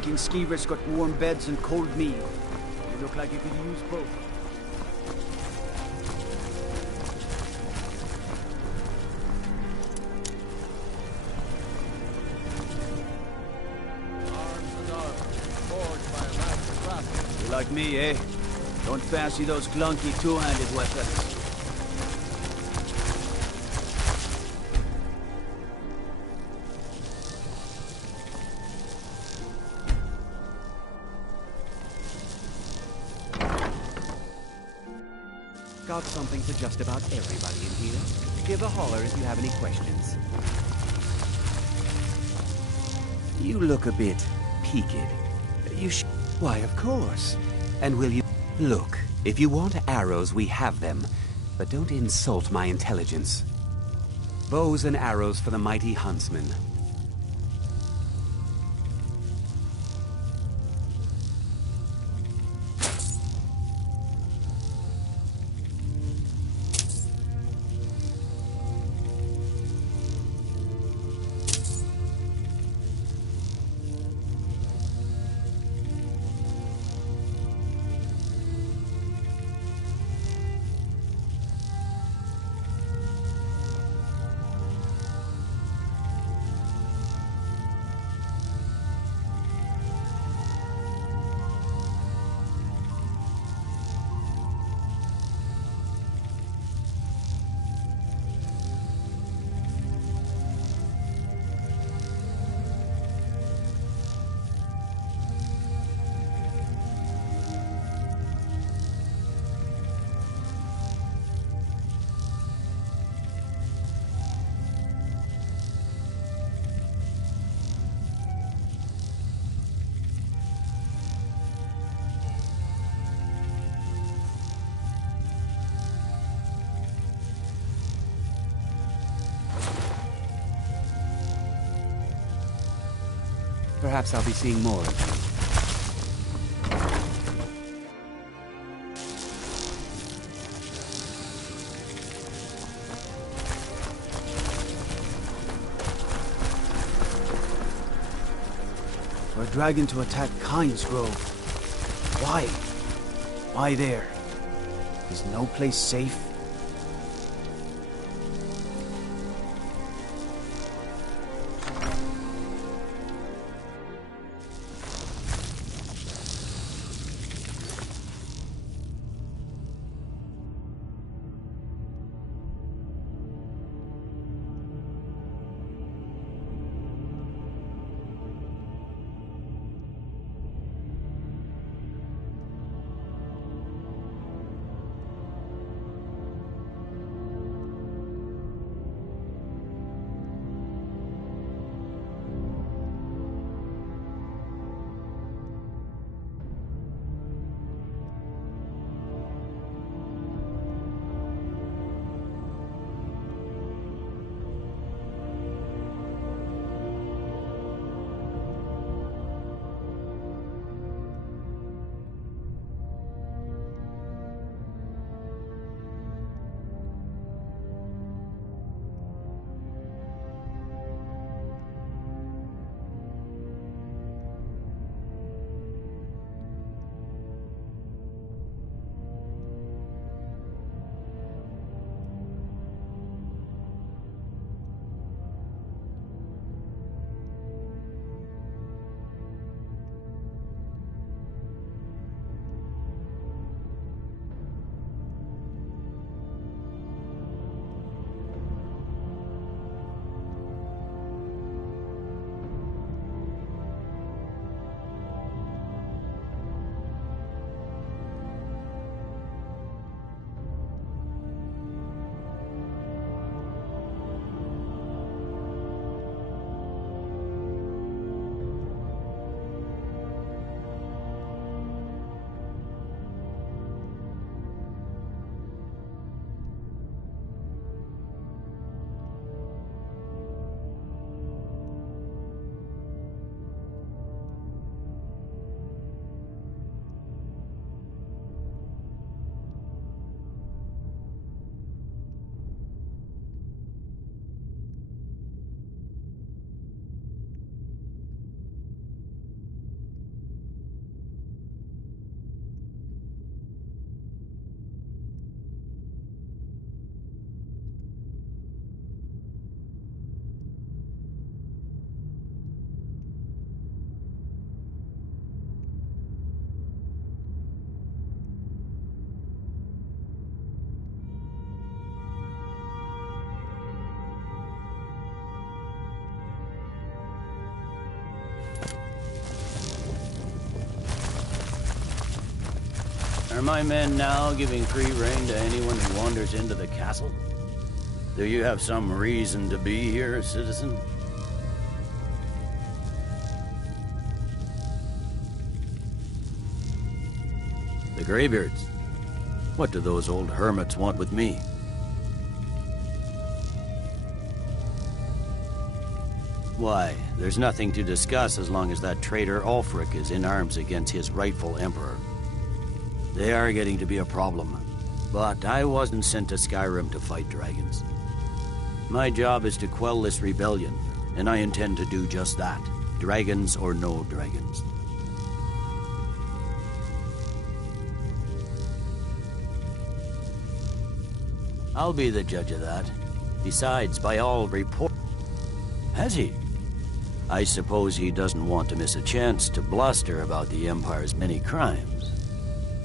thinking skiers got warm beds and cold meal. You look like you could use both. You like me, eh? Don't fancy those clunky two-handed weapons. Got something for just about everybody in here. Give a holler if you have any questions. You look a bit peaked. Why, of course. And will you... Look, if you want arrows, we have them. But don't insult my intelligence. Bows and arrows for the mighty huntsman. Perhaps I'll be seeing more of you. For a dragon to attack Kyne's Grove. Why? Why there? Is no place safe? Are my men now giving free rein to anyone who wanders into the castle? Do you have some reason to be here, citizen? The Greybeards? What do those old hermits want with me? Why, there's nothing to discuss as long as that traitor Ulfric is in arms against his rightful emperor. They are getting to be a problem, but I wasn't sent to Skyrim to fight dragons. My job is to quell this rebellion, and I intend to do just that, dragons or no dragons. I'll be the judge of that. Besides, by all report... Has he? I suppose he doesn't want to miss a chance to bluster about the Empire's many crimes.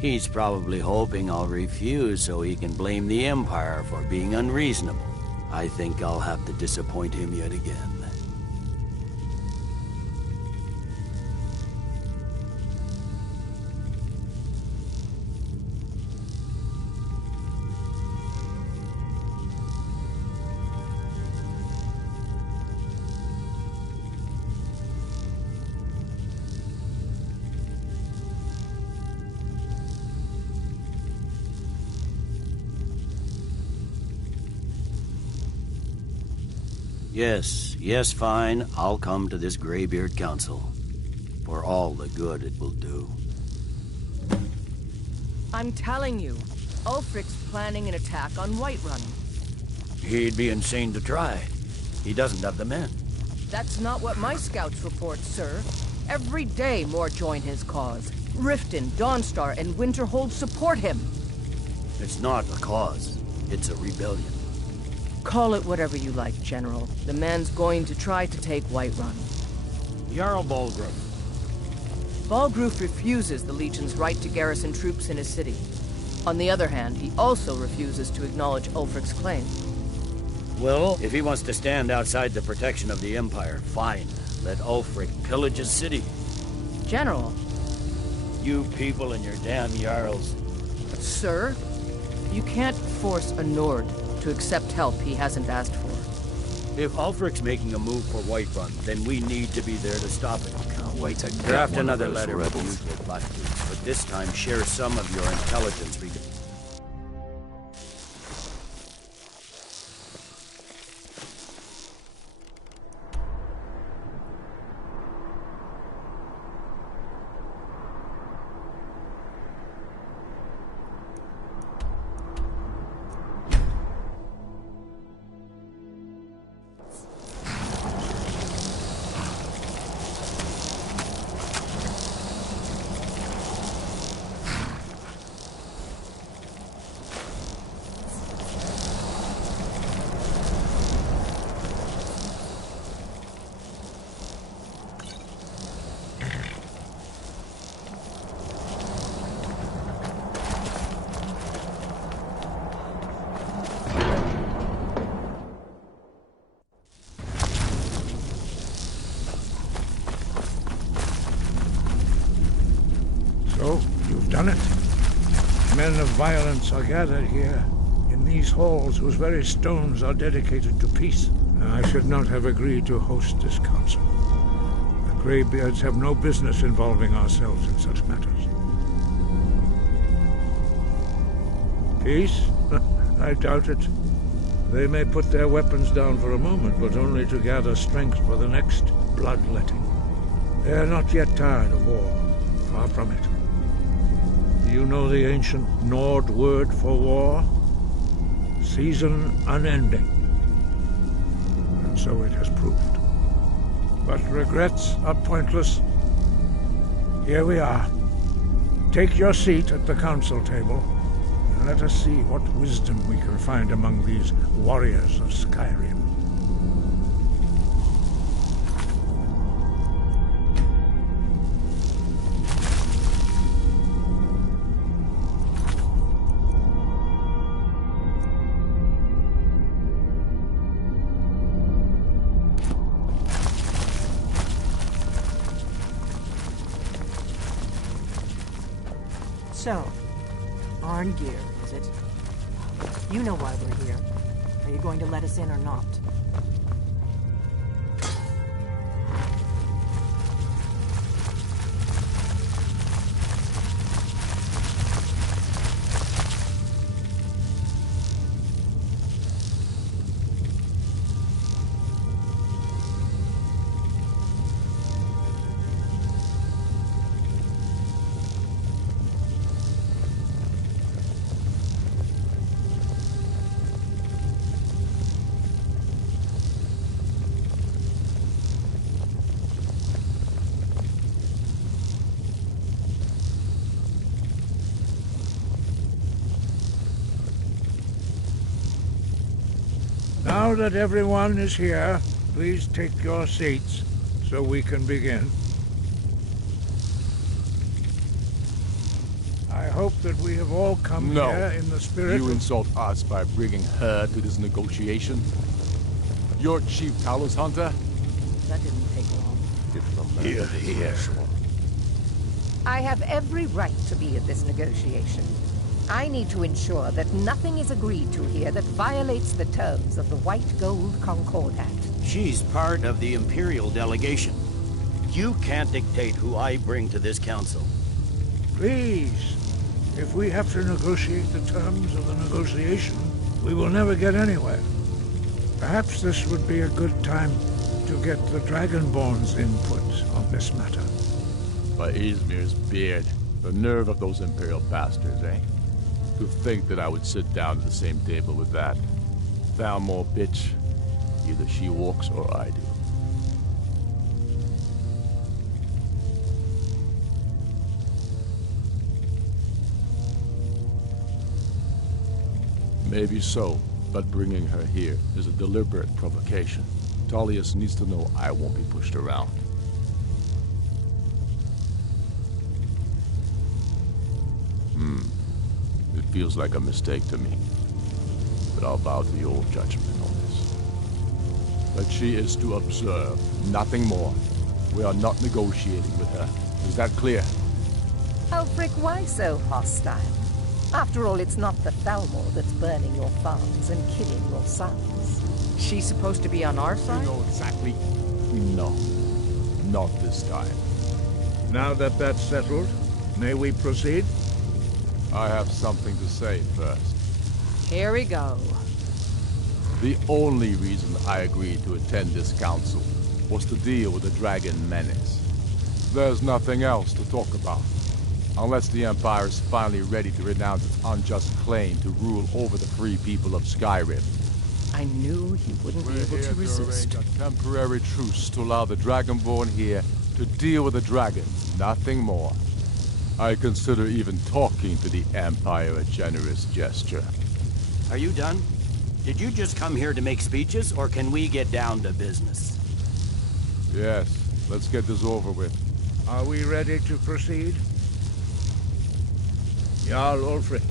He's probably hoping I'll refuse so he can blame the Empire for being unreasonable. I think I'll have to disappoint him yet again. Yes, fine. I'll come to this Greybeard Council. For all the good it will do. I'm telling you, Ulfric's planning an attack on Whiterun. He'd be insane to try. He doesn't have the men. That's not what my scouts report, sir. Every day more join his cause. Riften, Dawnstar, and Winterhold support him. It's not a cause. It's a rebellion. Call it whatever you like, General. The man's going to try to take Whiterun. Jarl Balgruuf. Balgruuf refuses the Legion's right to garrison troops in his city. On the other hand, he also refuses to acknowledge Ulfric's claim. Well, if he wants to stand outside the protection of the Empire, fine. Let Ulfric pillage his city. General. You people and your damn Jarls. Sir, you can't force a Nord to accept help he hasn't asked for. If Ulfric's making a move for Whiterun, then we need to be there to stop it. Can't wait to Draft get one of another those letter with rebels. usual platitudes, but this time share some of your intelligence. So, you've done it. Men of violence are gathered here, in these halls whose very stones are dedicated to peace. I should not have agreed to host this council. The Greybeards have no business involving ourselves in such matters. Peace? I doubt it. They may put their weapons down for a moment, but only to gather strength for the next bloodletting. They are not yet tired of war. Far from it. Do you know the ancient Nord word for war? Season unending. And so it has proved. But regrets are pointless. Here we are. Take your seat at the council table, and let us see what wisdom we can find among these warriors of Skyrim. So, Arngeir, is it? You know why we're here. Are you going to let us in or not? Now that everyone is here, please take your seats so we can begin. I hope that we have all come here in the spirit You of... insult us by bringing her to this negotiation? You're Chief Talos Hunter? That didn't take long. Here. I have every right to be at this negotiation. I need to ensure that nothing is agreed to here that violates the terms of the White Gold Concordat. She's part of the Imperial delegation. You can't dictate who I bring to this council. Please, if we have to negotiate the terms of the negotiation, we will never get anywhere. Perhaps this would be a good time to get the Dragonborn's input on this matter. By Izmir's beard. The nerve of those Imperial bastards, eh? To think that I would sit down at the same table with that. Thalmor bitch. Either she walks or I do. Maybe so, but bringing her here is a deliberate provocation. Tullius needs to know I won't be pushed around. It feels like a mistake to me, but I'll bow to your judgment on this. But she is to observe, nothing more. We are not negotiating with her. Is that clear? Ulfric, why so hostile? After all, it's not the Thalmor that's burning your farms and killing your sons. She's supposed to be on our side? You know exactly. No, not this time. Now that that's settled, may we proceed? I have something to say first. Here we go. The only reason I agreed to attend this council was to deal with the Dragon Menace. There's nothing else to talk about. Unless the Empire is finally ready to renounce its unjust claim to rule over the free people of Skyrim. I knew he wouldn't be able to resist. Arrange a temporary truce to allow the Dragonborn here to deal with the dragons, nothing more. I consider even talking to the Empire a generous gesture. Are you done? Did you just come here to make speeches, or can we get down to business? Yes, let's get this over with. Are we ready to proceed? Jarl Ulfric.